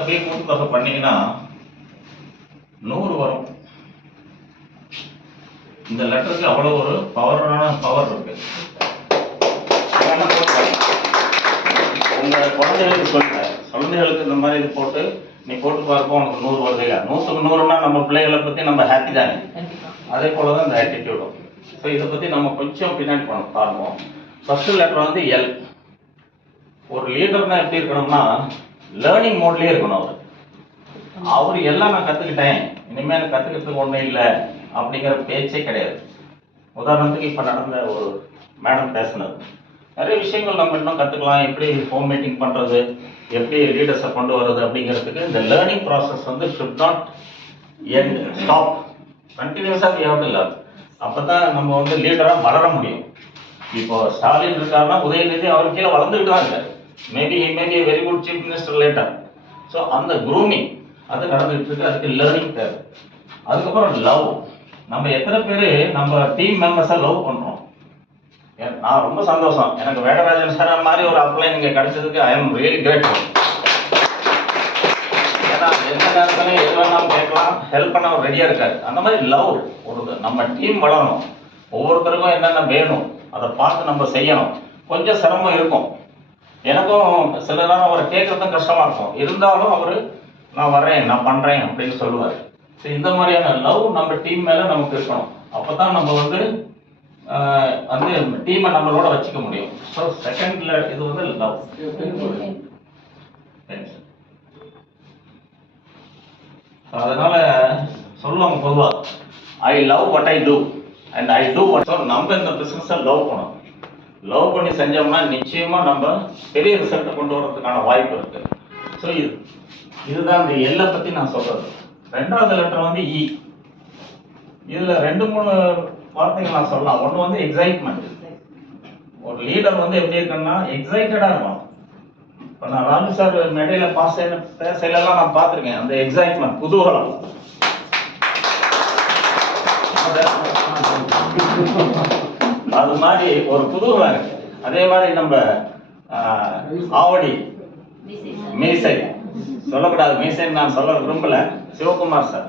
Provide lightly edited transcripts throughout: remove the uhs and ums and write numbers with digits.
அப்படியே கூட்டுத்தொகை பண்ணீங்கன்னா 100 வரும். இந்த லெட்டருக்கு அவ்வளோ ஒரு பவர் இருக்கு. உங்க குழந்தைகளுக்கு சொல்லுங்க, குழந்தைகளுக்கு இந்த மாதிரி இது போட்டு நீ போட்டு பார்ப்போம் உனக்கு 100 வருது இல்லையா. 100க்கு 100ன்னா நம்ம பிள்ளைகளை பத்தி நம்ம ஹாப்பி தானே. அதே போலதான் இந்த ஆட்டிடியூடும். ஸோ இதை பத்தி நம்ம கொஞ்சம் பின்னாடி பார்ப்போம். ஃபர்ஸ்ட் லெட்டர் வந்து எல். ஒரு லீடர்னா எப்படி இருக்கணும்னா லேர்னிங் மோட்லயே இருக்கணும். அவர் எல்லாம் நான் கத்துக்கிட்டேன், இனிமே எனக்கு கத்துக்கிறதுக்கு ஒன்றும் இல்லை அப்படிங்கிற பேச்சே கிடையாது. உதாரணத்துக்கு இப்ப நடந்த ஒரு மேடம் பேசினது, நிறைய விஷயங்கள் நம்ம இன்னும் கத்துக்கலாம். எப்படி ஹோம் மீட்டிங் பண்றது, எப்படி லீடர்ஸை கொண்டு வர்றது அப்படிங்கிறதுக்கு இந்த லேர்னிங் ப்ராசஸ் வந்து ஷுட் நாட் எண்ட் ஸ்டாப், கண்டினியூஸா வி ஹேவ் டு லேர்ன். அப்பதான் நம்ம வந்து லீடரா வளர முடியும். இப்போ ஸ்டாலின் இருக்காருன்னா உதயநிதி அவர் கீழே வளர்ந்துக்கிட்டு தான் இருக்காரு. Maybe very good chief minister later. So அந்த க்ரூமிங் அது நடந்துகிட்டு இருக்கு. அதுக்கு லேர்னிங் தேவை. அதுக்கப்புறம் லவ். நம்ம எத்தனை பேர் நம்ம டீம் மெம்பர்ஸை லவ் பண்றோம்? நான் ரொம்ப சந்தோஷம், எனக்கு வேடராஜன் சார் மாதிரி ஒரு அப்ளை நீங்க கிடைச்சதுக்கு ஐ எம் ரியலி கிரேட்ஃபுல். ஏன்னா எந்த நேரத்துலையும் எது வேணாலும் கேட்கலாம், ஹெல்ப் பண்ண அவர் ரெடியா இருக்காரு. அந்த மாதிரி லவ் ஒரு நம்ம டீம் வளரணும். ஒவ்வொருத்தருக்கும் என்னென்ன வேணும் அதை பார்த்து நம்ம செய்யணும். கொஞ்சம் சிரமம் இருக்கும். எனக்கும் சில நேரம் அவரை கேட்கறதும் கஷ்டமா இருக்கும். இருந்தாலும் அவரு நான் வர்றேன், நான் பண்றேன் அப்படின்னு சொல்லுவார். ஸோ இந்த மாதிரியான லவ் நம்ம டீம் மேல நமக்கு இருக்கணும். அப்பதான் நம்ம வந்து டீமை நம்மளோட வச்சுக்க முடியும். ஸோ செகண்ட்ல இது வந்து லவ். அதனால சொல்லுவாங்க பொதுவா, I love what I do and I do what. நம்ம இந்த பிசினஸை லவ் பண்ணணும். லவ் பண்ணி செஞ்சோம்னா நிச்சயமா நம்ம பெரிய ரிசல்ட்டை கொண்டு வரதுக்கான வாய்ப்பு இருக்கு. ஸோ இதுதான் இந்த எல்லை பத்தி நான் சொல்றது. ரெண்டாவது லெட்டர் வந்து இ. இதுல 2-3 வார்த்தைகள் நான் சொல்லலாம். ஒன்று வந்து எக்ஸைட்மெண்ட். ஒரு லீடர் வந்து எப்படி இருக்குன்னா எக்ஸைட்டடா இருக்கும். இப்போ நான் ராஜு சார் மேடையில பேசலாம் நான் பார்த்துருக்கேன். அந்த எக்ஸைட்மெண்ட், குதூகலம். அது மாதிரி ஒரு குதூகலம் இருக்கு. அதே மாதிரி நம்ம ஆவடி மீசை சொல்லக்கூடாது, மீசைன்னு நான் சொல்ல விரும்பல. சிவகுமார் சார்,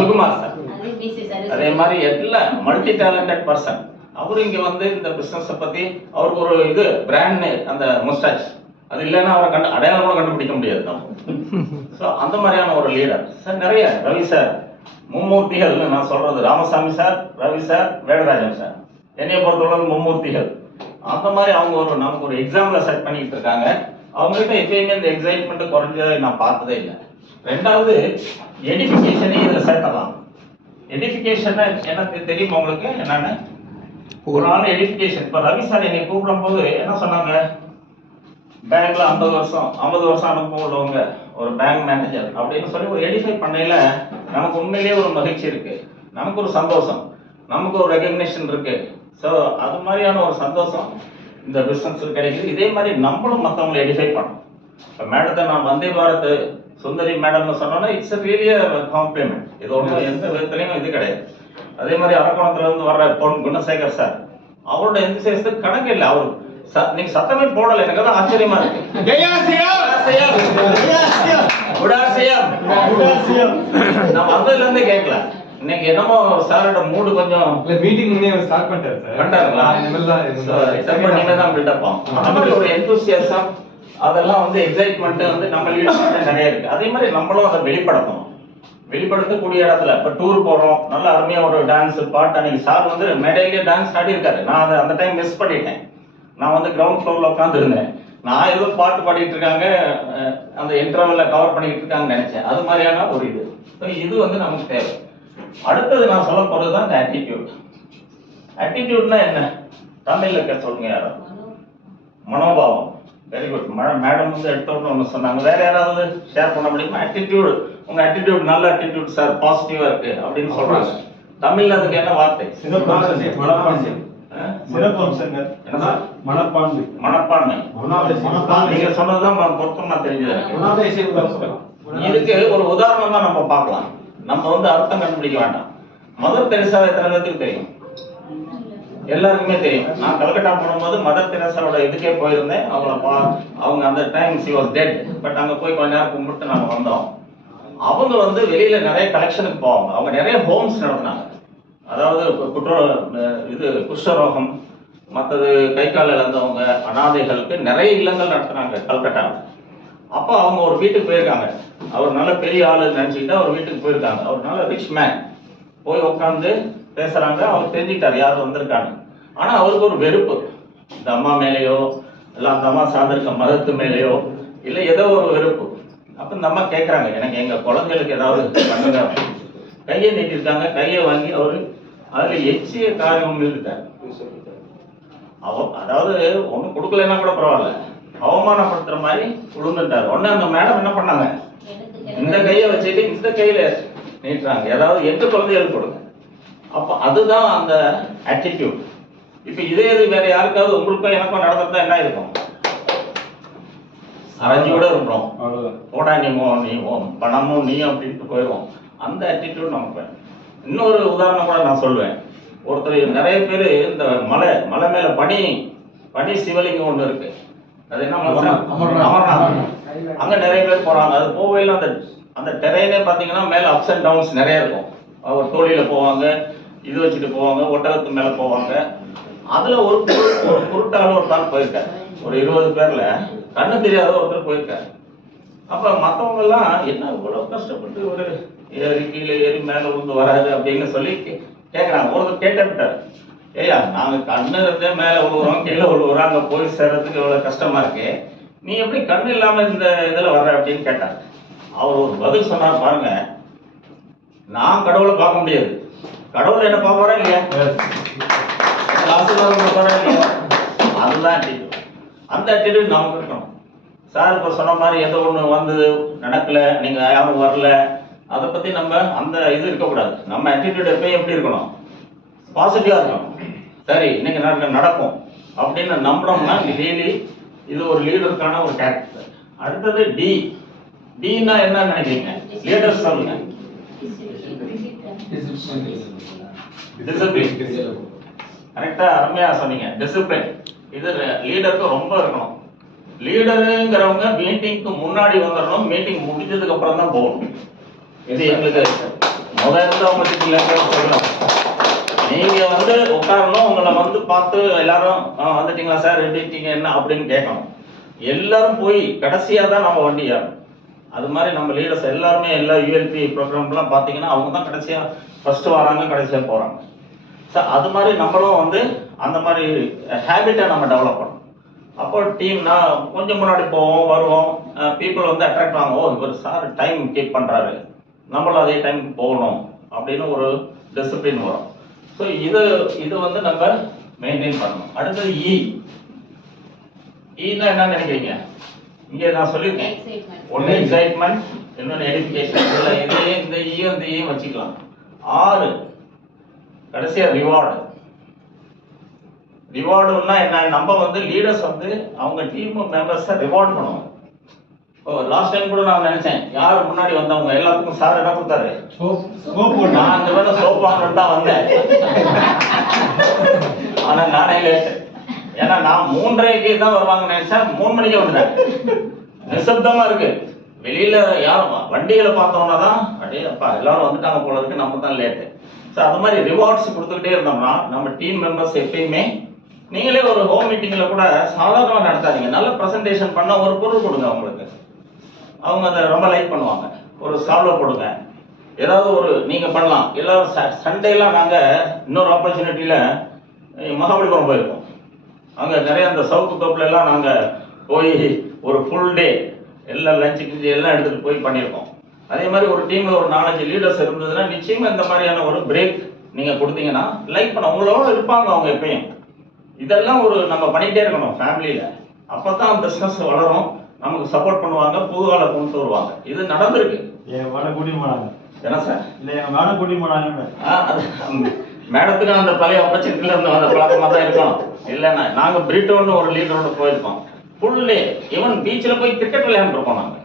சுகுமார் சார், அதே மாதிரி எல்லா மல்டி டேலண்டட் பர்சன். அவரு இங்க வந்து இந்த பிசினஸ் பத்தி அவருக்கு ஒரு இது பிராண்ட், அந்த முஸ்டாச் அது இல்லைன்னா அவரை அடையாளம் கூட கண்டுபிடிக்க முடியாது நம்ம. ஸோ அந்த மாதிரியான ஒரு லீடர் சார் நிறைய. ரவி சார், மும்மூர்த்திகள் நான் சொல்றது, Ramasamy sir, Ravi sir, Vedarajan sir, என்னைய பொறுத்தவரை மும்மூர்த்திகள். அந்த மாதிரி அவங்க நமக்கு ஒரு எக்ஸாம்பிள செட் பண்ணிட்டு இருக்காங்க. அவங்ககிட்ட எப்பயுமே இந்த எக்ஸைட்மெண்ட் குறைஞ்சதை நான் பார்த்ததே இல்லை. ரெண்டாவது எடிஃபிகேஷனே இதுல சேர்த்தலாம். எடிஃபிகேஷன் எனக்கு தெரியும் உங்களுக்கு என்னன்னு. ஒரு நாள் எடிஃபிகேஷன். இப்ப ரவி சார் என்னை கூப்பிடும் போது என்ன சொன்னாங்க, பேங்க்ல 50 வருஷம் அனுபவம் உள்ளவங்க ஒரு பேங்க் மேனேஜர் அப்படின்னு சொல்லி ஒரு எடிஃபை பண்ணையில நமக்கு உண்மையிலேயே ஒரு மகிழ்ச்சி இருக்கு, நமக்கு ஒரு சந்தோஷம், நமக்கு ஒரு ரெகக்னிஷன் இருக்கு. ஸோ அது மாதிரியான ஒரு சந்தோஷம் இந்த பிசினஸ் கிடைக்குது. இதே மாதிரி நம்மளும் மற்றவங்களை எடிஃபை பண்ணணும். இப்போ மேடத்தை நான் வந்தே பாரத் சுந்தரி மேடம்னு சொன்னோன்னா இட்ஸ் ரியலி காம்ப்ளிமெண்ட். இது ஒன்றும் எந்த விதத்துலையும் இது கிடையாது. அதே மாதிரி அரக்கோணத்துல இருந்து வர்ற பொன் குணசேகர் சார், அவரோட எந்தசேஷத்துக்கு கணக்கு இல்லை. அவரு நீங்க சத்தமே போடல, எனக்கு தான் ஆச்சரியமா இருக்கு. நான் வந்ததுல இருந்தே கேட்கல. இன்னைக்கு என்னமோ சாரோட மூடு கொஞ்சம் மீட்டிங் முன்னே ஸ்டார்ட் பண்ணிட்டாரு சார். பண்ணிட்டாருங்களா? தான் பில்டப் ஆகும். அந்த மாதிரி ஒரு எந்தூசியாசம், அதெல்லாம் வந்து எக்ஸைட்மெண்ட் வந்து நம்ம லீடர்ஷிப்ல நிறைய இருக்கு. அதே மாதிரி நம்மளும் அதை வெளிப்படுத்தணும். வெளிப்படுத்தக்கூடிய இடத்துல இப்ப டூர் போறோம், நல்ல அருமையா ஒரு டான்ஸ் பாட்டு. அன்னைக்கு சார் வந்து மேடையிலேயே டான்ஸ் ஆடி இருக்காரு. நான் அந்த டைம் மிஸ் பண்ணிட்டேன். நான் வந்து கிரவுண்ட் ஃப்ளோர்ல உட்காந்து இருந்தேன். நான் ஏதோ பாட்டு பாடிட்டு இருக்காங்க, அந்த இன்டர்வல்ல கவர் பண்ணிட்டு இருக்காங்கன்னு நினைச்சேன். அது மாதிரியான ஒரு இது வந்து நமக்கு தேவை. அடுத்தது நான் சொல்ல போறதுதான் இந்த ஆட்டிடியூட். ஆட்டிடியூட்னா என்ன தமிழ்ல சொல்லுங்க யாரும்? மனோபாவம். Very good. மேடம் வந்து எடுத்தோன்னு ஒன்று சொன்னாங்க. வேற யாராவது ஷேர் பண்ண முடியுமா? ஆட்டிடியூட், உங்க ஆட்டிடியூட் நல்ல ஆட்டிடியூட் சார், பாசிட்டிவா இருக்கு அப்படின்னு சொல்றாங்க. தமிழ்ல அதுக்கு என்ன வார்த்தை? மனப்பான்மை. நீங்க சொன்னதுதான் பொருத்தமா தெரிஞ்சது. இதுக்கு ஒரு உதாரணம் தான் நம்ம பார்க்கலாம். நம்ம வந்து அர்த்தம் கண்டுபிடிக்க வேண்டாம். மதர் தெரேசா எத்தனை பேருக்கு தெரியும்? எல்லாருக்குமே தெரியும். நான் கல்கட்டா போகும்போது மதர் தெரசாவோட இதுக்கே போயிருந்தேன். அவங்க அந்த time she was dead. But அங்கே போய் கொஞ்ச நேரம் கும்பிட்டு நாங்கள் வந்தோம். அவங்க வந்து வெளியில நிறைய கலெக்ஷனுக்கு போவாங்க. அவங்க நிறைய ஹோம்ஸ் நடத்தினாங்க. அதாவது குஷ்டரோகம், மற்றது கை கால் இழந்தவங்க, அனாதைகளுக்கு நிறைய இல்லங்கள் நடத்துனாங்க கல்கட்டாவில். அப்போ அவங்க ஒரு வீட்டுக்கு போயிருக்காங்க. அவர் நல்ல பெரிய ஆளு நினச்சிக்கிட்டு அவர் வீட்டுக்கு போயிருக்காங்க. அவர் நல்ல ரிச் மேன். போய் உட்காந்து பேசுறாங்க. அவர் தெரிஞ்சுக்கிட்டார் யார் வந்திருக்காங்க. ஆனா அவருக்கு ஒரு வெறுப்பு, இந்த அம்மா மேலேயோ இல்லை அந்த அம்மா சார்ந்திருக்க மதத்து மேலேயோ இல்லை ஏதோ ஒரு வெறுப்பு. அப்போ இந்த அம்மா கேட்குறாங்க, எனக்கு எங்கள் குழந்தைகளுக்கு ஏதாவது பண்ணுங்க அப்படின்னு. கையை நீட்டிருக்காங்க. கையை வாங்கி அவர் அதில் எச்சிய காரியம் இருக்கார். அதாவது ஒன்றும் கொடுக்கலன்னா கூட பரவாயில்ல, அவமானப்படுத்துற மாதிரி விழுந்துட்டார். உடனே அந்த மேடம் என்ன பண்ணாங்க, இந்த கையை வச்சுட்டு இந்த கையில நீட்டுறாங்க, ஏதாவது எந்த குழந்தைகளுக்கு கொடுங்க. அப்போ அதுதான் அந்த ஆட்டிடியூட். இப்போ இதே இது வேற யாருக்காவது உங்களுக்கும் எனக்கும் நடந்திருந்தா என்ன இருக்கும்? அரைஞ்சு கூட இருக்கிறோம், போடா நீ பணமும் நீ அப்படின்ட்டு போயிடுவோம். அந்த ஆட்டிடியூட் நமக்கு. இன்னொரு உதாரணம் கூட நான் சொல்லுவேன். ஒருத்தர் நிறைய பேர் இந்த மலை மேல பனி சிவலிங்கம் ஒன்று இருக்கு. அது என்ன அமர்நாத். அங்க நிறைய பேர் போறாங்க. அது போவையில் அந்த டெரைனே பார்த்தீங்கன்னா மேல அப்ஸ் அண்ட் டவுன்ஸ் நிறைய இருக்கும். அவர் தோழியில போவாங்க, இது வச்சுட்டு போவாங்க, ஒட்டகத்து மேல போவாங்க. அதுல ஒரு குருட்டால ஒரு நாள் போயிருக்காரு. ஒரு 20 பேர்ல கண்ணு தெரியாத ஒருத்தர் போயிருக்காரு. அப்ப மற்றவங்க எல்லாம் என்ன இவ்வளவு கஷ்டப்பட்டு ஒரு கீழே ஏறி மேல விழுந்து வராது அப்படின்னு சொல்லி கேட்குறாங்க. ஒருத்தர் கேட்டுட்டார், ஏய்யா நாங்க கண்ணு இருந்தே மேல விழுவுறோம், கீழே விழுவுறோம், அங்க போய் சேர்றதுக்கு இவ்வளவு கஷ்டமா இருக்கு, நீ எப்படி கண்ணு இல்லாம இந்த இதுல வர்ற அப்படின்னு கேட்டார். அவர் ஒரு பதில் சொன்னார் பாருங்க, நான் கடவுளை பார்க்க முடியாது, கடவுள் என்ன பார்ப்பாரா இல்லையா, ஆசீர்வாதம் பார்ப்பாரா இல்லையா, அதுதான் ஆட்டிடியூட். அந்த ஆட்டிடியூட் நமக்கு இருக்கணும். சார் இப்போ சொன்ன மாதிரி ஏதோ ஒன்று வந்து நடக்கல, நீங்க யாரும் வரல, அதை பத்தி நம்ம அந்த இது இருக்கக்கூடாது. நம்ம ஆட்டிடியூட் எப்பயும் எப்படி இருக்கணும், பாசிட்டிவா இருக்கணும். சரி இன்னைக்கு நடக்கும் அப்படின்னு நம்புறோம்னா டெய்லி இது ஒரு லீடருக்கான ஒரு கேரக்டர். அடுத்தது டின்னா என்ன நினைக்கிறீங்க? லீடர் சொல்லுங்க. டிசிப்ளின். கரெக்டா அருமையா சொன்னீங்க. டிசிப்ளின் இது லீடருக்கு ரொம்ப இருக்கணும். லீடருங்கிறவங்க மீட்டிங்க்கு முன்னாடி வந்துடணும், மீட்டிங் முடிஞ்சதுக்கு அப்புறம் தான் போகணும். இது எங்களுக்கு முதல்ல சொல்லலாம். நீங்க வந்து உட்காரணும், உங்களை வந்து பார்த்து எல்லாரும் வந்துட்டீங்களா சார், எப்படி இருக்கீங்க என்ன அப்படின்னு கேட்கணும். எல்லாரும் போய் கடைசியா தான் நம்ம வண்டி ஏறணும். அது மாதிரி நம்ம லீடர்ஸ் எல்லாருமே எல்லா யூஎல்பி ப்ரோக்ராம்லாம் பார்த்தீங்கன்னா அவங்க தான் கடைசியா ஃபர்ஸ்ட் வராங்க, கடைசியா போறாங்க. ஸோ அது மாதிரி நம்மளும் வந்து அந்த மாதிரி ஹேபிட்டை நம்ம டெவலப் பண்ணணும். அப்போ டீம்னா கொஞ்சம் முன்னாடி போவோம் வருவோம், பீப்புள் வந்து அட்ராக்ட் ஆகும். ஓ இவர் சார் டைம் கீப் பண்ணுறாரு, நம்மளும் அதே டைம் போகணும் அப்படின்னு ஒரு டிசிப்ளின் வரும். ஸோ இது வந்து நம்ம மெயின்டைன் பண்ணணும். அடுத்தது ஈனா என்ன நினைக்கிறீங்க? இங்கே நான் சொல்லியிருக்கேன், ஒன்று எக்ஸைட்மெண்ட், இன்னொன்று எடிஃபிகேஷன். இதில் இதையும் இந்த இதையும் வச்சுக்கலாம். 6 கடைசியா ரிவார்டுன்னா என்ன? நம்ம வந்து லீடர்ஸ் வந்து அவங்க டீம் மெம்பர்ஸை ரிவார்ட் பண்ணுவாங்க. லாஸ்ட் டைம் கூட நான் நினைச்சேன், யார் முன்னாடி வந்தவங்க எல்லாத்துக்கும் சார் என்ன கொடுத்தாரு? நான் அந்த வேலை சோப் வாங்கணும் தான் வந்தேன். ஆனா நானே லேட்டு. ஏன்னா நான் 3:30க்கு தான் வருவாங்கன்னு நினைச்சேன், 3 மணிக்கு வந்துட்டேன். நிசப்தமா இருக்கு. வெளியில யாரும் வண்டிகளை பார்த்தோம்னா தான் அப்படியே அப்பா எல்லாரும் வந்துட்டாங்க போல இருக்கு, நம்ம தான் லேட்டு. ஸோ அது மாதிரி ரிவார்ட்ஸ் கொடுத்துக்கிட்டே இருந்தோம்னா நம்ம டீம் மெம்பர்ஸ் எப்பயுமே, நீங்களே ஒரு ஹோம் மீட்டிங்ல கூட சாதாரணமாக நடத்தாதீங்க, நல்ல ப்ரெசன்டேஷன் பண்ண ஒரு பொருள் கொடுங்க அவங்களுக்கு, அவங்க அதை ரொம்ப லைக் பண்ணுவாங்க. ஒரு ஸ்டாலில் போடுங்க, ஏதாவது ஒரு நீங்கள் பண்ணலாம். எல்லாரும் சண்டேலாம் நாங்கள் இன்னொரு ஆப்பர்ச்சுனிட்டியில் மகாபலிபுரம் போயிருக்கோம். அங்கே நிறைய அந்த சவுக்கு தோப்புல எல்லாம் நாங்கள் போய் ஒரு ஃபுல் டே எல்லாம் லஞ்சு கிஞ்சி எல்லாம் எடுத்துகிட்டு போய் பண்ணியிருக்கோம். அதே மாதிரி ஒரு டீமில் ஒரு 4-5 லீடர்ஸ் இருந்ததுன்னா நிச்சயமாக இந்த மாதிரியான ஒரு பிரேக் நீங்கள் கொடுத்தீங்கன்னா லைக் பண்ண உங்களோட இருப்பாங்க அவங்க எப்பயும். இதெல்லாம் ஒரு நம்ம பண்ணிகிட்டே இருக்கணும் ஃபேமிலியில். அப்போ தான் பிஸ்னஸ் வளரும், நமக்கு சப்போர்ட் பண்ணுவாங்க, புதுவாளை கொண்டு வருவாங்க. இது நடந்திருக்கு. என்ன சார்? மேடத்துக்கு அந்த பழைய ஆப்பர்ச்சுனிட்டியில் இருந்து வந்த பழக்கமாக தான் இருக்கணும். இல்லைன்னா நாங்கள் பிரிட்டோன்னு ஒரு லீடரோட போயிருக்கோம். ஃபுல் டே ஈவன் பீச்சில் போய் கிரிக்கெட் விளையாண்டுருக்கோம். நாங்கள்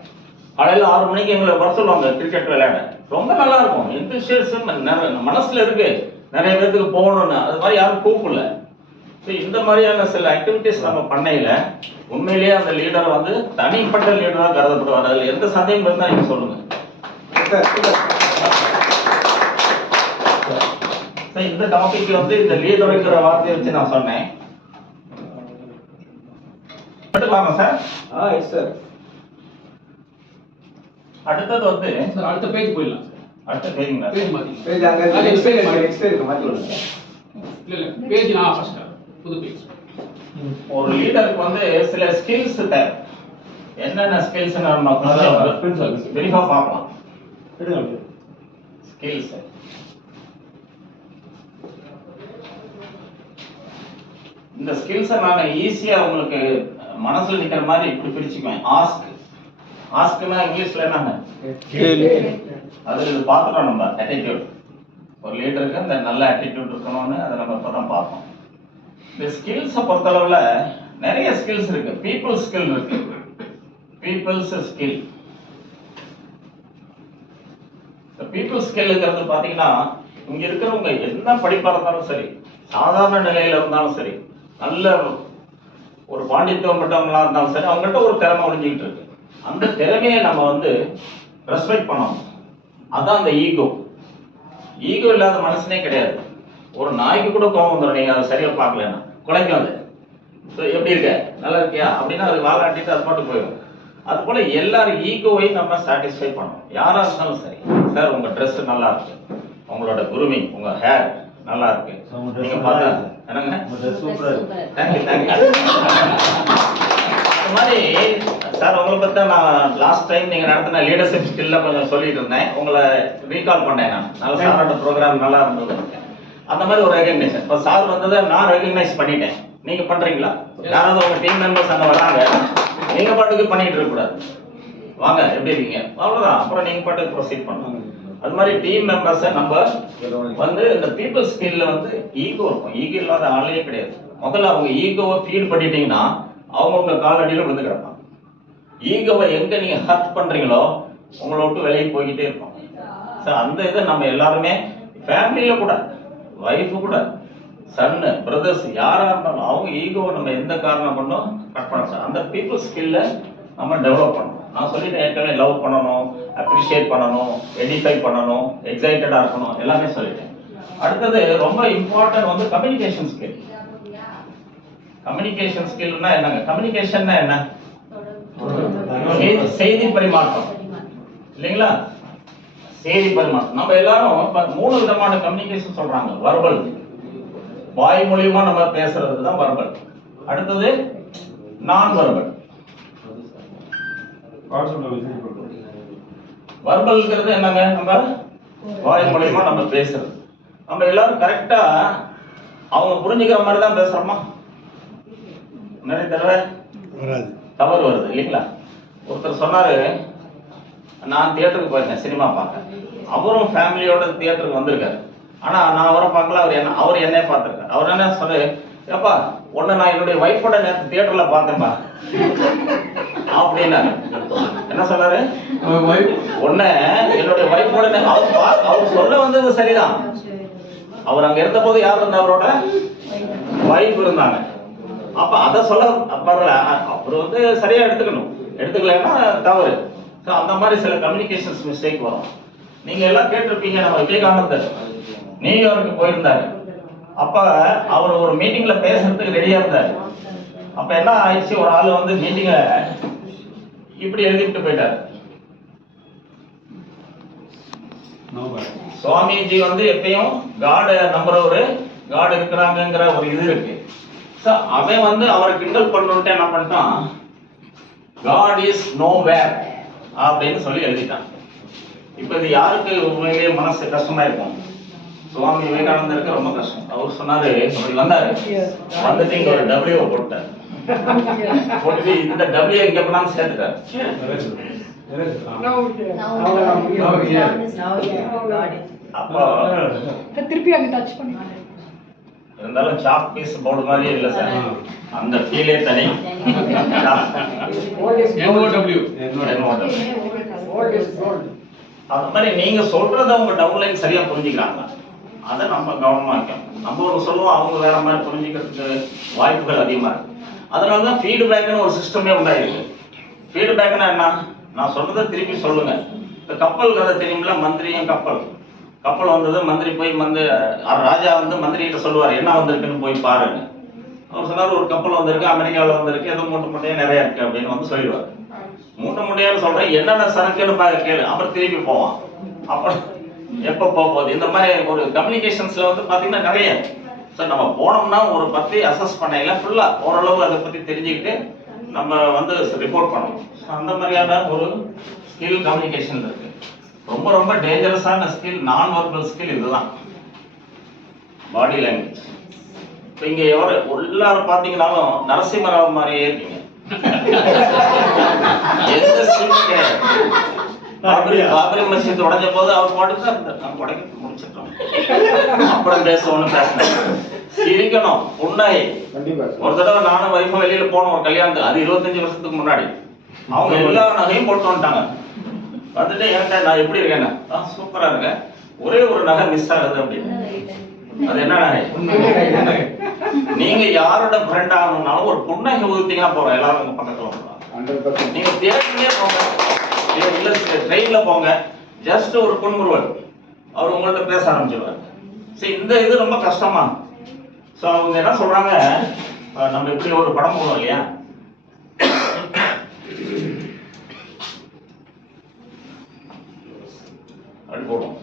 காலையில் 6 மணிக்கு எங்களை வர சொல்லுவாங்க கிரிக்கெட் விளையாட. ரொம்ப நல்லா இருக்கும். எந்தூசியஸம் மனசில் இருக்கு, நிறைய பேருக்கு போகணும்னு. அது மாதிரி யாரும் கூப்பிடல. ஸோ இந்த மாதிரியான சில ஆக்டிவிட்டிஸ் நம்ம பண்ணையில உண்மையிலேயே அந்த லீடர் வந்து தனிப்பட்ட லீடராக கருதப்படுவார். அதில் எந்த சந்தேகம் இருந்தால் நீங்க சொல்லுங்க. இந்த டாபிக் வந்து இந்த லீடருங்கிற வார்த்தையை வச்சு நான் சொன்னேன். சார் சார் அடுத்தது வந்து அடுத்த பேஜ் போயிடலாம். அடுத்த பேஜ்ங்களா? பேஜ் அங்க நெக்ஸ்ட் இருக்கு மாத்தி விடுங்க. இல்ல பேஜ் நான் ஃபர்ஸ்ட் புது பேஜ். ஒரு லீடருக்கு வந்து சில ஸ்கில்ஸ் தேவை. என்னென்ன ஸ்கில்ஸ் நம்ம விரிவா பார்க்கலாம். ஸ்கில்ஸ் இந்த ஸ்கில்ஸை நான் ஈஸியா உங்களுக்கு மனசுல நிக்கிற மாதிரி இப்படி பிரிச்சுக்குவேன். ஆஸ்க்னா இங்கிலீஷ்ல என்னங்க? அது பார்த்துட்டோம் நம்ம. ஆட்டிடியூட், ஒரு லீடருக்கு அந்த நல்ல ஆட்டிடியூட் இருக்கணும்னு அதை நம்ம இப்பதான் பார்த்தோம். இந்த ஸ்கில்ஸை பொறுத்தளவுல நிறைய ஸ்கில்ஸ் இருக்கு. பீப்புள் ஸ்கில் இருக்கு. Peoples skill. பீப்புள் ஸ்கில்ங்கிறது பாத்தீங்கன்னா இங்க இருக்கிறவங்க என்ன படிப்பா இருந்தாலும் சரி, சாதாரண நிலையில இருந்தாலும் சரி, நல்ல ஒரு பாண்டித்துவம் பட்டவங்களா இருந்தாலும் சரி, அவங்கள்ட்ட ஒரு திறமை ஒழிஞ்சுக்கிட்டு இருக்கு. அந்த திறமையை நம்ம வந்து ரெஸ்பெக்ட் பண்ணணும். அதான் அந்த ஈகோ. ஈகோ இல்லாத மனுஷனே கிடையாது. ஒரு நாய்க்கு கூட கோபம் வந்துடும், நீங்க அதை சரியா பார்க்கலன்னா குலைக்கும். அது எப்படி இருக்க, நல்லா இருக்கியா அப்படின்னா அது வாழாட்டிட்டு அது பாட்டு போயிடும். அது போல எல்லாரும் ஈகோவையும் நம்ம சாட்டிஸ்ஃபை பண்ணணும். யாரா இருந்தாலும் சரி, சார் உங்க ட்ரெஸ் நல்லா இருக்கு, உங்களோட குரூமிங், உங்க ஹேர் நல்லா இருக்கு, நீங்க பார்த்தா என்னங்க தேங்க்யூ தேங்க்யூ. அது மாதிரி சார் உங்களை பத்தி நான் லாஸ்ட் டைம் நீங்க நடத்தின லீடர்ஷிப் ஸ்கில்ல கொஞ்சம் சொல்லிட்டு இருந்தேன். உங்களை ரீகால் பண்ணேன். நான் நல்ல சாரோட ப்ரோக்ராம் நல்லா இருந்தது. அந்த மாதிரி ஒரு ரெகக்னேஷன் இப்போ சார் வந்ததை நான் ரெகக்னைஸ் பண்ணிட்டேன். நீங்க பண்றீங்களா? யாராவது உங்க டீம் மெம்பர்ஸ் அங்க வராங்க, நீங்க பாட்டுக்கு பண்ணிட்டு இருக்க கூடாது. வாங்க எப்படி இருக்கீங்க அவ்வளவுதான், அப்புறம் நீங்க பாட்டுக்கு ப்ரொசீட் பண்ணுவாங்க. அது மாதிரி டீம் மெம்பர்ஸை நம்ம வந்து இந்த பீப்புள் ஸ்கில்ல வந்து ஈகோ இருக்கும். ஈகோ இல்லாத ஆளே கிடையாது. முதல்ல அவங்க ஈகோவை ஃபீல் பண்ணிட்டீங்கன்னா அவங்க உங்க காலடியில் விழுந்து கிடப்பாங்க. ஈகோவை எங்க நீங்க ஹர்ட் பண்றீங்களோ உங்களை விட்டு வெளியே போய்கிட்டே இருக்கும். சார் அந்த இதை நம்ம எல்லாருமே ஃபேமிலியில கூட, வைஃபு கூட, சன்னு பிரதர்ஸ் யாரா இருந்தாலும் அவங்க ஈகோவை நம்ம எந்த காரணம் பண்ணோம் கட் பண்ண சார். அந்த பீப்புள் ஸ்கில்ல நம்ம டெவலப் பண்ணணும். நான் சொல்லிட்டேன் ஏற்கனவே, லவ் பண்ணணும், அப்ரிஷியேட் பண்ணணும், எடிஃபை பண்ணணும், எக்ஸைட்டடா இருக்கணும், எல்லாமே சொல்லிட்டேன். அடுத்தது ரொம்ப இம்பார்ட்டன்ட் வந்து கம்யூனிகேஷன் ஸ்கில். கம்யூனிகேஷன் ஸ்கில்னா என்னங்க? கம்யூனிகேஷன்னா என்ன? செய்தி பரிமாற்றம் இல்லைங்களா? செய்தி பரிமாற்றம். நம்ம எல்லாரும் 3 விதமான கம்யூனிகேஷன் சொல்றாங்க. வர்பல், வாய் மூலியமா நம்ம பேசுறது தான் வர்பல். அடுத்தது நான் வர்பல். வர்பல்ங்கிறது என்னங்க? நம்ம வாய் மூலியமா நம்ம பேசுறது. நம்ம எல்லாரும் கரெக்டா அவங்க புரிஞ்சுக்கிற மாதிரி தான் பேசுறோமா? நிறைய தடவை தவறு வருது இல்லைங்களா? ஒருத்தர் சொன்னாரு, நான் தியேட்டருக்கு போயிருந்தேன் சினிமா பார்க்க. அவரும் ஃபேமிலியோட தியேட்டருக்கு வந்திருக்காரு. ஆனா நான் அவரை பார்க்கல, அவர் என்னைய பார்த்திருக்காரு. அவர் என்ன சொன்னாரு, ஏப்பா உன்னை நான் என்னுடைய வைஃபோட நேற்று தியேட்டர்ல பார்த்தேன்பா அப்படின்னா. என்ன சொன்னாரு? உன்னை என்னுடைய வைஃபோட அவர் சொல்ல வந்தது சரிதான். அவர் அங்க இருந்த போது யார் இருந்தா? அவரோட வைஃப் இருந்தாங்க. அப்ப அதை சொல்ல வரல. அவர் வந்து சரியா எடுத்துக்கணும், எடுத்துக்கலன்னா தவறு. அந்த மாதிரி சில கம்யூனிகேஷன்ஸ் மிஸ்டேக் வரும். நீங்க எல்லாம் கேட்டிருப்பீங்க, நம்ம விவேகானந்தர் நியூயார்க்கு போயிருந்தாரு. அப்ப அவர் ஒரு மீட்டிங்ல பேசுறதுக்கு ரெடியா இருந்தாரு. அப்ப என்ன ஆயிடுச்சு, ஒரு ஆள் வந்து மீட்டிங்க இப்படி எழுதிட்டு போயிட்டாரு. சுவாமிஜி வந்து எப்பயும் காட நம்புறவரு, காட் இருக்கிறாங்கிற ஒரு இது இருக்கு. அவன் வந்து அவரை கிண்டல் பண்ணிட்டு என்ன பண்ணிட்டான், God is nowhere அப்படின்னு சொல்லி எழுதிட்டான். இப்ப இது யாருக்கு உண்மையிலேயே மனசு கஷ்டமா இருக்கும்? சுவாமி விவேகானந்தருக்கு ரொம்ப கஷ்டம். அவர் சொன்னாரு, அப்படி வந்தாரு, வந்துட்டு இங்க ஒரு W போட்டார். போட்டு இந்த W எங்க பண்ணாலும் சேர்த்துட்டாரு. அப்போ திருப்பி அங்க டச் பண்ணி இருந்தாலும் சாக் பீஸ் போர்டு மாதிரி இல்ல சார், அந்த ஃபீலே தனி. அது மாதிரி நீங்க சொல்றத உங்க டவுன்லைன் சரியா புரிஞ்சுக்கிறாங்க. அதை நம்ம கவனமாக வைக்கணும். நம்ம ஒரு சொல்லுவோம், அவங்க வேற மாதிரி புரிஞ்சுக்கிறதுக்கு வாய்ப்புகள் அதிகமாக இருக்கு. அதனால தான் ஃபீட்பேக்னு ஒரு சிஸ்டமே உண்டாயிருக்கு. ஃபீட்பேக்னா என்ன? நான் சொல்றதை திருப்பி சொல்லுங்க. இந்த கப்பல் கதை தெரியுமில்ல, மந்திரியும் கப்பல் வந்தது, மந்திரி போய் ராஜா வந்து மந்திரிகிட்ட சொல்லுவார், என்ன வந்திருக்குன்னு போய் பாருங்க. அவர் சொன்னார், ஒரு கப்பல் வந்திருக்கு, அமெரிக்காவில் வந்திருக்கு, ஏதோ மூட்டை மூட்டையாக நிறைய இருக்கு அப்படின்னு வந்து சொல்லிடுவார். மூட்டை மூட்டையான்னு சொல்றேன், என்னென்ன சரக்குன்னு கேளு, அப்புறம் திருப்பி போவான். அப்புறம் எப்போ போகுது? இந்த மாதிரி ஒரு கம்யூனிகேஷன்ஸ்ல வந்து பார்த்தீங்கன்னா நிறைய. ஸோ நம்ம போனோம்னா ஒரு பற்றி அசஸ் பண்ணையில ஃபுல்லாக ஓரளவு அதை பற்றி தெரிஞ்சுக்கிட்டு நம்ம வந்து ரிப்போர்ட் பண்ணணும். ஸோ அந்த மாதிரியான ஒரு ஸ்கில் கம்யூனிகேஷன் இருக்கு. ரொம்ப ரொம்ப டேஞ்சரஸான ஸ்கில் நான் வர்பல் ஸ்கில் இதுதான், பாடி லாங்குவேஜ். இப்போ இங்கே எல்லாரும் பார்த்தீங்கன்னாலும் நரசிம்மராவ் மாதிரியே இருக்கீங்க. எந்த ஸ்கில் கிடையாது. பாபரி மஸ்ஜித் உடைஞ்ச போது அவர் பாட்டுக்கு தான் இருந்தார், நான் உடைக்க முடிச்சிட்டோம், அப்புறம் பேசணும்னு பேசணும், சிரிக்கணும், புண்ணாய். ஒரு தடவை நானும் வைஃபும் வெளியில போனோம் ஒரு கல்யாணத்துக்கு, அது 25 வருஷத்துக்கு முன்னாடி. அவங்க எல்லா நகையும் போட்டு வந்துட்டாங்க. வந்துட்டு ஏன்டா நான் எப்படி இருக்கேன்னா, சூப்பரா இருக்கேன், ஒரே ஒரு நகை மிஸ் ஆகுது அப்படின்னு. அது என்ன நகை? நீங்க யாரோட ஃப்ரெண்ட் ஆகணும்னாலும் ஒரு புன்னகை ஊத்திங்கன்னா போறோம், எல்லாரும் உங்க பக்கத்துல வந்துடும். நீங்க தேடினே போங்க, இல்ல ட்ரெயின்ல போங்க, ஜஸ்ட் ஒரு புன்முறுவல், அவர் உங்கள்ட்ட பேச ஆரம்பிச்சிருவாரு. சரி, இந்த இது ரொம்ப கஷ்டமா. ஸோ அவங்க என்ன சொல்றாங்க, நம்ம எப்படி ஒரு படம் போடுவோம் இல்லையா, அப்படி போடுவோம்.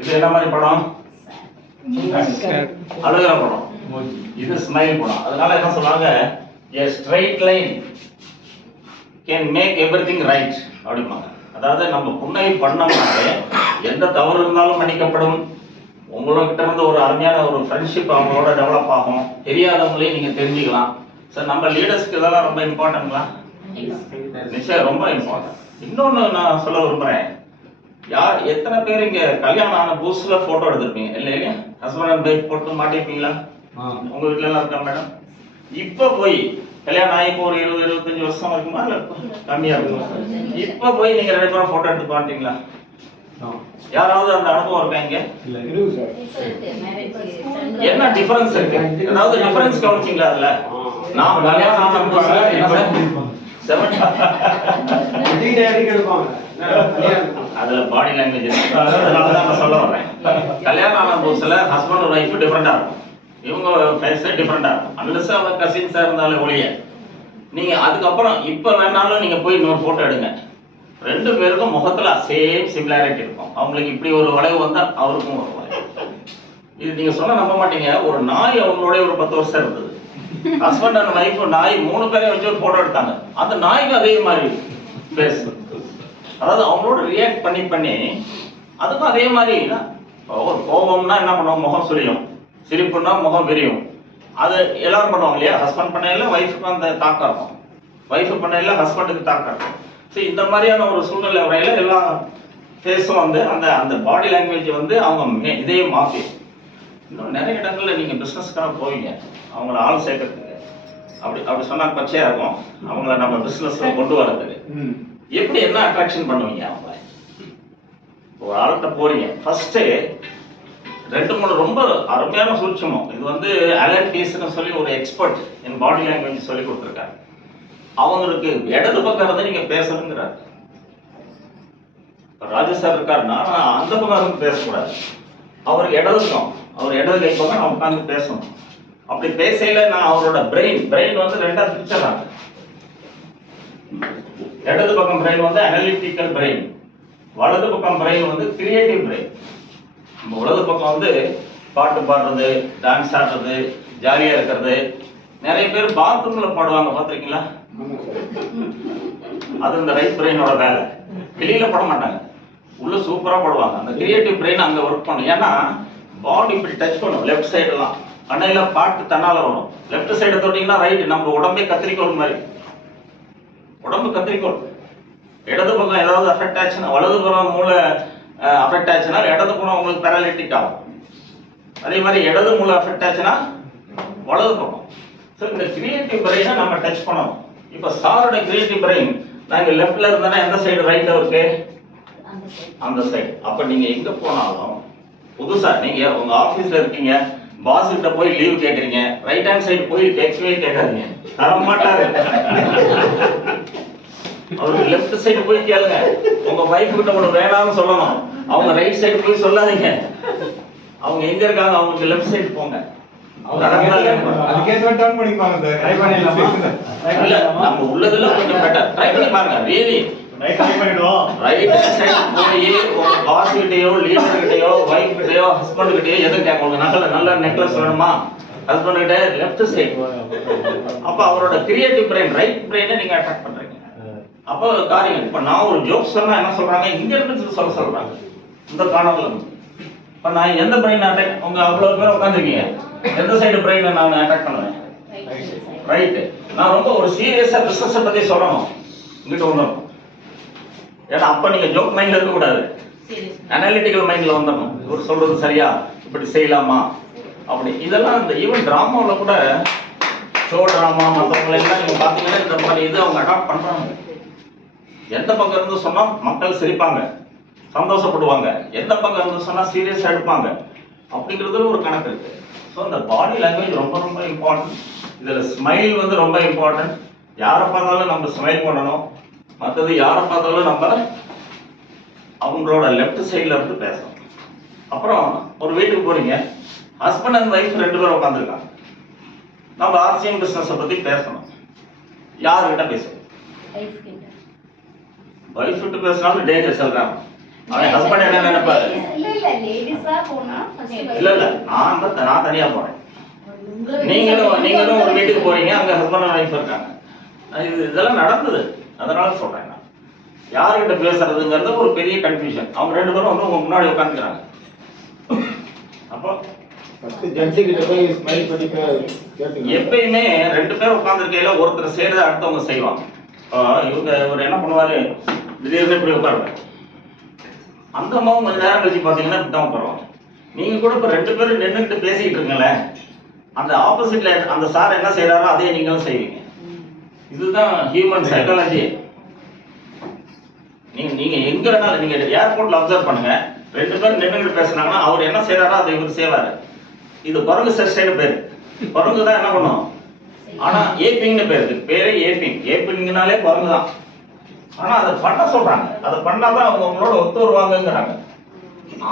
இது என்ன மாதிரி படம்? அழுகிற படம். இது ஸ்மைல் படம். அதனால என்ன சொல்றாங்க, a straight line can make everything right அப்படிம்பாங்க. அதாவது நம்ம புன்னகை பண்ணோம்னாலே எந்த தவறு இருந்தாலும் மன்னிக்கப்படும். உங்கள்கிட்ட இருந்து ஒரு அருமையான ஒரு ஃப்ரெண்ட்ஷிப் அவங்களோட டெவலப் ஆகும். தெரியாதவங்களையும் நீங்க தெரிஞ்சுக்கலாம். சார், நம்ம லீடர்ஸ்க்கு இதெல்லாம் ரொம்ப இம்பார்ட்டன்ட்ங்களா? நிச்சயம் ரொம்ப இம்பார்ட்டன்ட். இன்னொன்னு நான் சொல்ல விரும்புறேன், எத்தனை பேர் இங்க கல்யாணம் ஆன புதுசுல போட்டோ எடுத்திருப்பீங்க இல்லையா? ஹஸ்பண்ட் அண்ட் ஒய்ஃப் போட்டு மாட்டிருப்பீங்களா? உங்க வீட்டுல எல்லாம் இருக்கா மேடம்? இப்ப போய் கல்யாணம் ஆகி ஒரு 20-25 வருஷம் இருக்குமா, இல்ல கம்மியா இருக்குமா? இப்ப போய் நீங்க 2 பேரும் போட்டோ எடுத்து பாத்தீங்களா? யாராவது அந்த அனுபவம் இருக்கா இங்க? என்ன டிஃபரன்ஸ் இருக்கு? அதாவது டிஃபரன்ஸ் கவனிச்சீங்களா? அதுல நான் கல்யாணம் ஆன புதுசுல அதுல பாடி லாங்குவேஜ், அதனாலதான் நான் சொல்ல வரேன். கல்யாணம் ஆன புதுசுல ஹஸ்பண்ட் அண்ட் ஒய்ஃப் டிஃபரெண்டா இருக்கும், இவங்க ஃபேஸ் டிஃபரெண்டா இருக்கும். அன்லெஸ் அவங்க கசின்ஸா இருந்தாலும் ஒழிய. நீங்க அதுக்கப்புறம் இப்ப வேணாலும் நீங்க போய் இன்னொரு போட்டோ எடுங்க, 2 பேருக்கும் முகத்துல சேம் சிமிலாரிட்டி இருக்கும். அவங்களுக்கு இப்படி ஒரு வளைவு வந்தா அவருக்கும் ஒரு வளைவு. இது நீங்க சொன்ன நம்ப மாட்டீங்க, ஒரு நாய் அவங்களோட ஒரு 10 வருஷம் இருந்தது. ஹஸ்பண்ட் அண்ட் ஒய்ஃப் நாய் 3 பேரையும் வச்சு ஒரு போட்டோ எடுத்தாங்க. அந்த நாய்க்கு அதே மாதிரி ஃபேஸ், அதாவது அவங்களோட ரியாக்ட் பண்ணி அதுக்கும் அதே மாதிரி. ஒரு கோபம்னா என்ன பண்ணுவோம், முகம் சுழியும், சிரிப்புன்னா முகம் விரியும். அது எல்லாரும் பண்ணுவாங்க இல்லையா? ஹஸ்பண்ட் பண்ணையில ஒய்ஃபுக்கு அந்த தாக்கம் இருக்கும், ஒய்ஃபு பண்ணையில ஹஸ்பண்டுக்கு தாக்கம் இருக்கும். சரி, இந்த மாதிரியான ஒரு சூழ்நிலை வரையில எல்லா ஃபேஸும் வந்து அந்த பாடி லாங்குவேஜ் வந்து அவங்க இதையே மாற்றி. இன்னும் நிறைய இடங்கள்ல நீங்க பிசினஸ்க்காக போவீங்க, அவங்கள ஆள் சேர்க்கறதுக்கு. அப்படி சொன்னா பச்சையா இருக்கும், அவங்கள நம்ம பிசினஸ்ல கொண்டு வர்றதுக்கு எப்படி என்ன அட்ராக்ஷன் பண்ணுவீங்க? அவங்க ஒரு ஆள்கிட்ட போறீங்க, ஃபர்ஸ்ட் 2-3 ரொம்ப அருமையான சூட்சமம். இது வந்து அலன் பீஸ்னு சொல்லி ஒரு எக்ஸ்பர்ட் இன் பாடி லாங்குவேஜ் சொல்லி கொடுத்துருக்காரு. அவங்களுக்கு இடது பக்கம் இருந்து நீங்க பேசணுங்கிறார். ராஜு சார் இருக்காருன்னா அந்த பக்கம் இருந்து பேசக்கூடாது, அவருக்கு இடதுக்கும், அவர் இடது கை பக்கம் நான் உட்காந்து பேசணும். அப்படி பேசையில நான் அவரோட பிரெயின் வந்து 2ஆ பிரிச்சிடறாங்க. இடது பக்கம் பிரெயின் வந்து அனலிட்டிக்கல் பிரெயின், வலது பக்கம் பிரெயின் வந்து கிரியேட்டிவ் பிரெயின். நம்ம வலது பக்கம் வந்து பாட்டு பாடுறது, டான்ஸ் ஆடுறது, ஜாலியா இருக்கிறது. நிறைய பேர் பாத்ரூம்ல பாடுவாங்க, பார்த்துருக்கீங்களா? அது இந்த ரைட் பிரெயினோட வேலை. வெளியில பாட மாட்டாங்க, உள்ள சூப்பரா பாடுவாங்க. அந்த கிரியேட்டிவ் பிரெயின் அங்க ஒர்க் பண்ணும். ஏன்னா பாடி இப்படி டச் பண்ணும், லெஃப்ட் சைடெல்லாம் கண்ணையில பாட்டு தன்னால வரும். லெஃப்ட் சைடு தொட்டீங்கன்னா ரைட், நம்ம உடம்பே கத்திரிக்கோள் மாதிரி, உடம்பு கத்திரிக்கோள். இடது பக்கம் ஏதாவது அஃபெக்ட் ஆச்சுன்னா, வலது புறம் மூளை அஃபெக்ட் ஆச்சுன்னா இடது புறம் உங்களுக்கு பேரலிட்டிக் ஆகும். அதே மாதிரி இடது மூளை அஃபெக்ட் ஆச்சுன்னா வலது பக்கம். ஸோ இந்த கிரியேட்டிவ் பிரெயினை நம்ம டச் பண்ணணும். இப்போ சாரோட கிரியேட்டிவ் பிரெயின் நாங்கள் லெஃப்ட்ல இருந்தோன்னா எந்த சைடு ரைட்ல இருக்கு? அந்த சைடு. அப்போ நீங்க எங்க போனாலும் புதுசா நீங்க உங்க ஆபீஸ்ல இருக்கீங்க, பாஸ் கிட்ட போய் லீவ் கேக்குறீங்க, ரைட் ஹேண்ட் சைடு போய் கேட்கவே கேட்காதீங்க, தர மாட்டாரு. அவருக்கு லெஃப்ட் சைடு போய் கேளுங்க. உங்க வைஃப் கிட்ட ஒண்ணு வேணாம்னு சொல்லணும், அவங்க ரைட் சைடு போய் சொல்லாதீங்க. அவங்க எங்க இருக்காங்க, அவங்களுக்கு லெஃப்ட் சைடு போங்க. அதுக்கேற்ற டர்ன் பண்ணிப்பாங்க சார். ட்ரை பண்ணிடலாமா? இல்ல, நம்ம உள்ளதெல்லாம் கொஞ்சம் பெட்டர் ட்ரை பண்ணி பாருங்க. ரியலி ரைட் பண்ணிடுவோம். ரைட் சைடு போய் உங்க பாஸ் கிட்டயோ, லீடர் கிட்டயோ, வைஃப் கிட்டயோ, ஹஸ்பண்ட் கிட்டயோ எது கேட்க, நல்ல நெக்லஸ் வேணுமா, ஹஸ்பண்ட் கிட்ட லெஃப்ட் சைடு. அப்ப அவரோட கிரியேட்டிவ் பிரெயின், ரைட் பிரெயினை நீங்க அட்ராக்ட் பண்றீங்க. அப்போ காரியம். இப்ப நான் ஒரு ஜோக் சொன்னா என்ன சொல்றாங்க, இங்க இருந்து சொல்றாங்க இந்த காணொலில. இப்ப நான் எந்த பிரெயின் அட்டாக், உங்க அவ்வளவு பேர் உட்காந்துருக்கீங்க, எந்த சைடு பிரெயினை நான் அட்டாக் பண்ணுவேன்? ரைட். நான் ரொம்ப ஒரு சீரியஸா பிசினஸ் பத்தி சொல்லணும், இங்கிட்ட ஒண்ணும். ஏன்னா அப்ப நீங்க ஜோக் மைண்ட்ல இருக்க கூடாது, அனாலிட்டிக்கல் மைண்ட்ல வந்துடணும். இவர் சொல்றது சரியா, இப்படி செய்யலாமா அப்படி. இதெல்லாம் இந்த ஈவன் டிராமாவில கூட, ஷோ டிராமா மற்றவங்களை எல்லாம் நீங்க பாத்தீங்கன்னா இந்த மாதிரி இது அவங்க அடாப்ட் பண்றாங்க. எந்த பக்கம் இருந்து சொன்னா மக்கள் சிரிப்பாங்க, சந்தோஷப்படுவாங்க, எந்த பக்கம் இருந்து சொன்னா சீரியஸா எடுப்பாங்க, அப்படிங்கிறதுல ஒரு கணக்கு இருக்கு. ஸோ இந்த பாடி லாங்குவேஜ் ரொம்ப ரொம்ப இம்பார்ட்டன்ட். இதுல ஸ்மைல் வந்து ரொம்ப இம்பார்ட்டன்ட். யாரை பார்த்தாலும் நம்ம ஸ்மைல் பண்ணணும். மற்றது யாரை பார்த்தாலும் நம்ம அவங்களோட லெஃப்ட் சைட்ல இருந்து பேசணும். அப்புறம் ஒரு வீட்டுக்கு போறீங்க, ஹஸ்பண்ட் அண்ட் ஒய்ஃப் ரெண்டு பேரும் உட்காந்துருக்காங்க, நம்ம ஆர்சிஎம் பிசினஸ் பத்தி பேசணும். யாருக்கிட்ட பேசணும்? வைஃப் கிட்ட பேசினாலும் டேஞ்சர் சொல்றாங்க. அவன் ஹஸ்பண்ட் என்ன நினைப்பாரு? இல்ல நான் தனியா போறேன். நீங்களும் ஒரு வீட்டுக்கு போறீங்க, அங்க ஹஸ்பண்ட் அண்ட் ஒய்ஃப் இருக்காங்க. இதெல்லாம் நடந்தது, அதனால சொல்றேன். நான் யாருக்கிட்ட பேசுறதுங்கிறது ஒரு பெரிய கன்ஃபியூஷன். அவங்க ரெண்டு பேரும் வந்து உங்க முன்னாடி உட்காந்துக்கிறாங்க. அப்போ எப்பயுமே ரெண்டு பேரும் உட்காந்துருக்கையில ஒருத்தர் செய்யறதை அடுத்தவங்க செய்வாங்க. இவர் என்ன பண்ணுவாரு, திடீர்னு இப்படி உட்காருவாங்க. அந்த அம்மாவும் கொஞ்ச நேரம் கழிச்சு பாத்தீங்கன்னா இப்படிதான் உட்காருவாங்க. நீங்க கூட இப்ப ரெண்டு பேரும் நின்றுட்டு பேசிக்கிட்டு இருக்கீங்களே, அந்த ஆப்போசிட்ல அந்த சார் என்ன செய்யறாரோ அதே நீங்களும் செய்வீங்க. இதுதான் ஹியூமன் சைக்காலஜி. நீங்க எங்க வேணாலும், நீங்க ஏர்போர்ட்ல அப்சர்வ் பண்ணுங்க, ரெண்டு பேரும் நின்றுட்டு பேசுனாங்கன்னா அவர் என்ன செய்யறாரோ அதை இவர் செய்வாரு. இது குரங்கு செஸ்டைன்னு பேரு. குரங்கு தான் என்ன பண்ணும், ஆனா ஏபிங்னு பேரு, பேரே ஏபிங். ஏபிங்னாலே குரங்கு தான். ஆனா அதை பண்ண சொல்றாங்க, அதை பண்ணாதான் அவங்க உங்களோட ஒத்து வருவாங்கிறாங்க.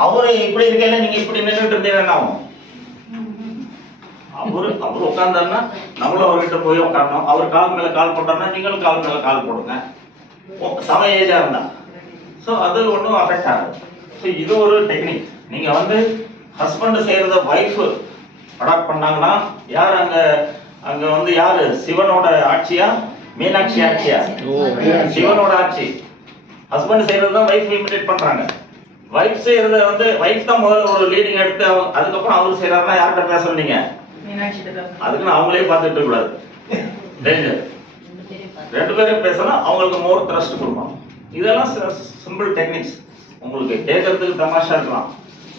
அவரு இப்படி இருக்கையில நீங்க இப்படி நின்றுட்டு இருந்தீங்கன்னா என்ன ஆகும்? அவரு உட்கார்ந்தாருன்னா நம்மளும் அவர்கிட்ட போய் உட்காரணும். அவர் கால் மேல கால் போட்டாருன்னா நீங்களும் கால் மேல கால் போடுங்க, சம ஏஜா இருந்தா. ஸோ அது ஒன்றும் அஃபெக்ட் ஆகாது. ஸோ இது ஒரு டெக்னிக். நீங்க வந்து ஹஸ்பண்ட் செய்யறத ஒய்ஃப் அடாப்ட் பண்ணாங்கன்னா, யார் அங்க வந்து யாரு, சிவனோட ஆட்சியா மீனாட்சி ஆட்சியா? சிவனோட ஆட்சி. ஹஸ்பண்ட் செய்யறது தான் ஒய்ஃப் இமிடேட் பண்றாங்க. ஒய்ஃப் செய்யறத வந்து ஒய்ஃப் தான் முதல்ல ஒரு லீடிங் எடுத்து, அதுக்கப்புறம் அவர் செய்யறாருன்னா யார்கிட்ட பேச நீங்க? அதுக்குன்னு அவங்களே பார்த்துட்டு இருக்க கூடாது, டேஞ்சர். ரெண்டு பேரும் பேசலாம், அவங்களுக்கு மோர் த்ரஸ்ட் கொடுக்கணும். இதெல்லாம் சிம்பிள் டெக்னிக்ஸ். உங்களுக்கு கேட்கறதுக்கு தமாஷா இருக்கலாம்,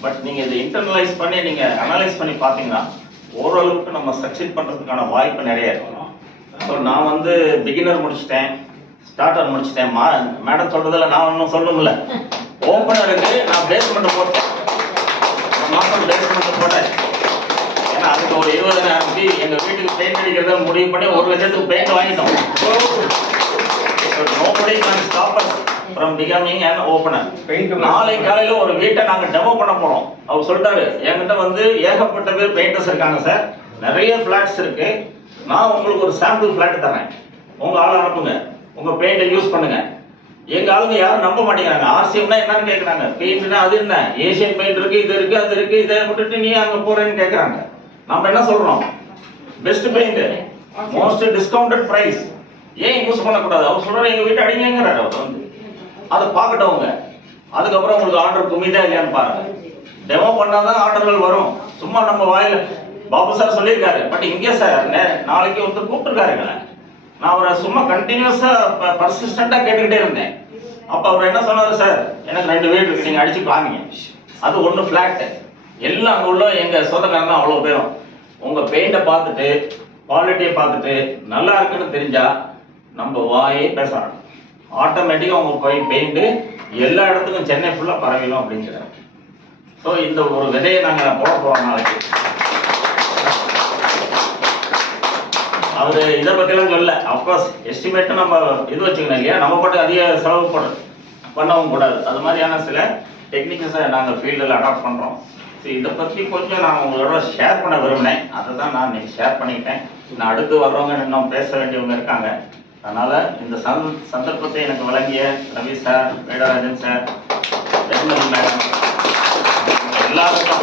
பட் நீங்க இதை இன்டர்னலைஸ் பண்ணி நீங்க அனலைஸ் பண்ணி பார்த்தீங்கன்னா ஓரளவுக்கு நம்ம சக்சீட் பண்றதுக்கான வாய்ப்பு நிறைய இருக்கும். ஸோ நான் வந்து பிகினர் முடிச்சிட்டேன், ஸ்டார்டர் முடிச்சிட்டேன். மேடம் சொல்றதில்ல நான் ஒன்றும் சொல்லணும்ல. ஓப்பனருக்கு நான் பேஸ்மெண்ட் போட்டேன், மாசம் பேஸ்மெண்ட் போட்டேன். ஏன்னா அதுக்கு ஒரு 20,000 எங்க வீட்டுக்கு பெயிண்ட் அடிக்கிறத முடிவு பண்ணி 1 லட்சத்துக்கு பெயிண்ட் வாங்கிட்டோம். Nobody can stop us from becoming an opener. நாளை காலையில ஒரு வீட்டை நாங்க டெமோ பண்ண போறோம். அவர் சொல்லிட்டாரு, என்கிட்ட வந்து ஏகப்பட்ட பேர் பெயிண்டர்ஸ் இருக்காங்க சார், நிறைய பிளாட்ஸ் இருக்கு, நான் உங்களுக்கு ஒரு சாம்பிள் பிளாட் தரேன், உங்க ஆளை அனுப்புங்க, உங்க பெயிண்டை யூஸ் பண்ணுங்க. எங்க ஆளுங்க யாரும் நம்ப மாட்டேங்கிறாங்க. ஆர்சிஎம்னா என்னன்னு கேட்கறாங்க, பெயிண்ட்னா அது என்ன, ஏசியன் பெயிண்ட் இருக்கு, இது இருக்கு, அது இருக்கு, இதை விட்டுட்டு நீ அங்க போறேன்னு கேட்கறாங்க. நம்ம என்ன சொல்றோம், best paint, most discounted price, ஏன் யூஸ் பண்ணக்கூடாது? அவர் சொல்றாரு எங்க வீட்டு அடிங்கிறாரு. அவர் வந்து அதை பார்க்கட்டவங்க, அதுக்கப்புறம் உங்களுக்கு ஆர்டர் குமிதா இல்லையான்னு பாருங்க. டெமோ பண்ணாதான் ஆர்டர்கள் வரும். சும்மா நம்ம வாயில பாபு சார் சொல்லியிருக்காரு, பட் இங்கே சார் நாளைக்கு ஒருத்தர் கூப்பிட்டுருக்காருங்களே, நான் அவரை சும்மா கண்டினியூஸா பர்சிஸ்டண்டா கேட்டுக்கிட்டே இருந்தேன். அப்ப அவர் என்ன சொன்னாரு, சார் எனக்கு 2 வீடு இருக்கு, நீங்க அடிச்சு பாருங்க, அது 1 பிளாட், எல்லாம் அங்க உள்ள எங்க சொந்தக்காரங்க அவ்வளவு பேரும் உங்க பெயிண்டை பார்த்துட்டு குவாலிட்டியை பார்த்துட்டு நல்லா இருக்குன்னு தெரிஞ்சா நம்ம வாயே பேசுறாங்க, ஆட்டோமேட்டிக்கா அவங்க போய் பெயிண்ட் எல்லா இடத்துக்கும் சென்னை ஃபுல்லா பரவிடும் அப்படிங்கிறாங்க. ஸோ இந்த ஒரு விதையை நாங்கள் போட போகிறோம் நாளைக்கு. அவர் இதை பற்றிலாம் சொல்ல. அஃப்கோர்ஸ் எஸ்டிமேட்டு நம்ம இது வச்சுக்கணும் இல்லையா, நம்ம போட்டு அதிக செலவு பண்ணவும் கூடாது. அது மாதிரியான சில டெக்னிக்ஸை நாங்கள் ஃபீல்டில் அடாப்ட் பண்ணுறோம். ஸோ இதை பற்றி கொஞ்சம் நான் உங்களோட ஷேர் பண்ண விரும்பினேன். அதை தான் நான் இன்னைக்கு ஷேர் பண்ணிக்கிட்டேன். நான் அடுத்து வர்றவங்க இன்னும் பேச வேண்டியவங்க இருக்காங்க. அதனால் இந்த சந்தர்ப்பத்தை எனக்கு வழங்கிய Ravi sir, Vedarajan sir, madam எல்லாருக்கும்